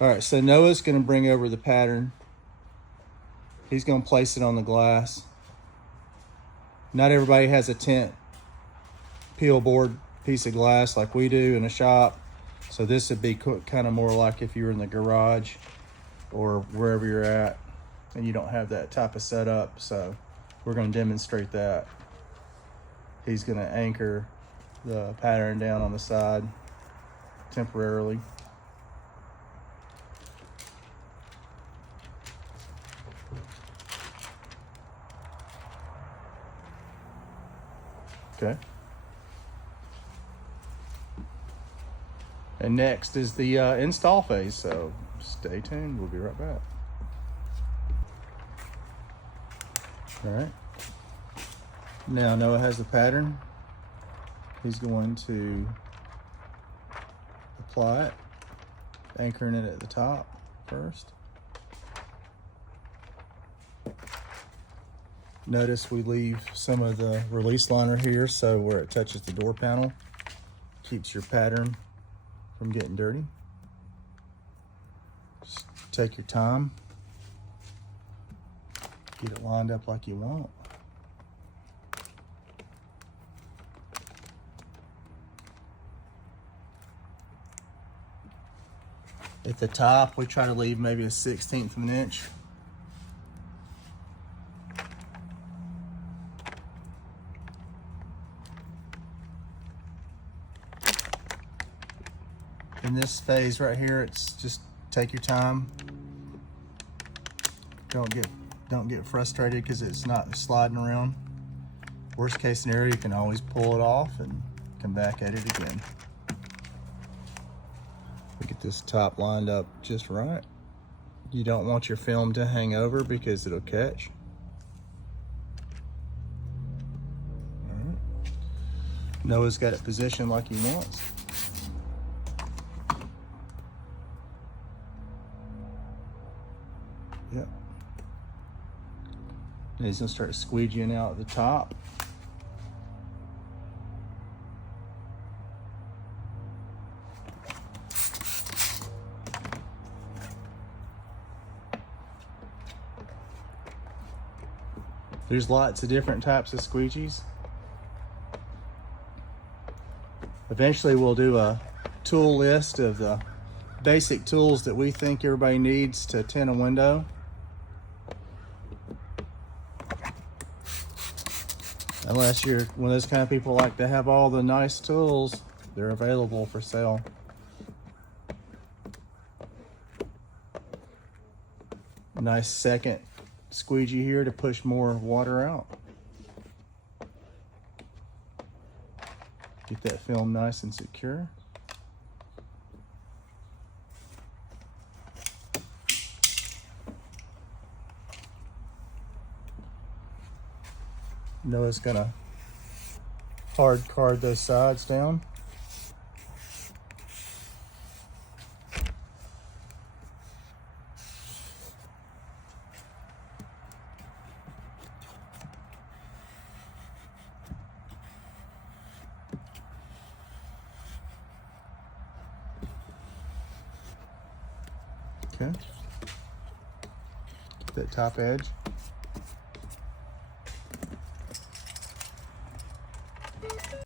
All right, so Noah's gonna bring over the pattern. He's gonna place it on the glass. Not everybody has a tint peel board piece of glass like we do in a shop. So this would be kind of more like if you were in the garage or wherever you're at and you don't have that type of setup. So we're gonna demonstrate that. He's gonna anchor the pattern down on the side temporarily. Okay. And next is the install phase, so stay tuned. We'll be right back. All right. Now Noah has the pattern. He's going to apply it, anchoring it at the top first. Notice we leave some of the release liner here, so where it touches the door panel, keeps your pattern from getting dirty. Just take your time, get it lined up like you want. At the top, we try to leave maybe a 1/16 of an inch. In this phase right here, it's just take your time. Don't get frustrated because it's not sliding around. Worst case scenario, you can always pull it off and come back at it again. We get this top lined up just right. You don't want your film to hang over because it'll catch. All right. Noah's got it positioned like he wants. Yep. And he's gonna start squeegeeing out at the top. There's lots of different types of squeegees. Eventually we'll do a tool list of the basic tools that we think everybody needs to tint a window. Unless you're one of those kind of people like to have all the nice tools, they're available for sale. Nice second squeegee here to push more water out. Get that film nice and secure. Noah's gonna hard card those sides down. Okay. Get that top edge.